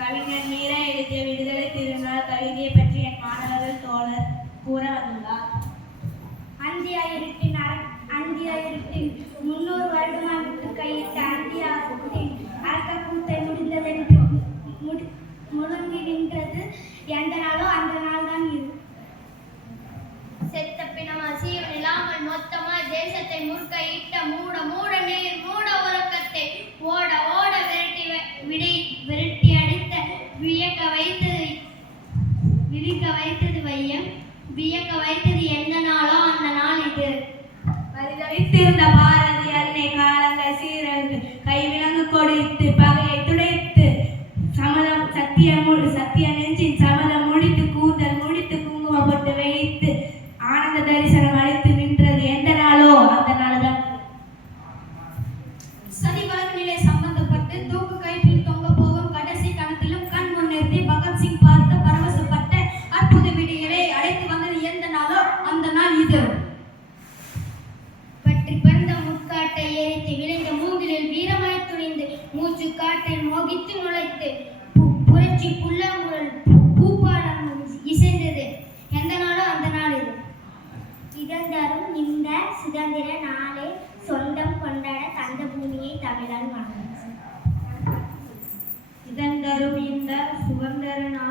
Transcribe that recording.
கவிஞர் மீரா எழுதிய விடுதலை திருநாள் கவிதையை பற்றி என் மாணவர்கள் தோழர் கூற வந்துள்ளார். 5300 வருடமாவிற்கு கையிட்ட அந்தியாவின் அரக்கக்கூத்தை முடிந்ததென்று முழங்கி நின்றது எந்த நாளோ அந்த நாள் தான் இது. செத்த பிணமா சீவன் இல்லாமல் மொத்தமாய் தேசத்தை முற்கையிட்ட மூட மூட நீர் மூட உறக்கத்தை ஓட ஓட விரட்டி அடித்த வியக்க வைத்தது வையம் வியக்க வைத்தது எந்த நாளோ அந்த நாள் இது. வரிதளித்திருந்த பாரதி அன்னை காலங்கள் சீரழிந்து கைவிலங்கு கொடுத்து பகையை துடைத்து சத்திய நெஞ்சின் சமதம் முடித்து கூந்தல் முடித்து குங்குமம் போட்டு வைத்து ஆனந்த தரிசனம் அளித்து நின்றது எந்த நாளோ அந்த நாள் தான். சதி வழக்கிலே சம்பந்தப்பட்டு தூக்கு கயிற்றில் தொங்க போகும் கடைசி கணத்திலும் கண் முன்னிறுத்தி பகத்சிங் பார்த்து பரவசப்பட்ட அற்புத விடியலை அழைத்து வந்தது எந்த நாளோ அந்த நாள் இது. பற்றி பறந்த முட்காட்டை எரித்து விளைந்த மூங்கிலில் வீரமாய் துணிந்து மூச்சு காற்றில் மோகித்து நுழைத்து புரட்சி புல்லாங்குழல் பூப்பாடம் இசைந்தது எந்த நாளோ அந்த நாள் இது. இதந்தரும் இந்த சுதந்திர நாளை சொந்தம் கொண்டாட தந்த பூமியை தமிழன் மணந்தார். இதந்தரும் இந்த சுதந்திர நாள்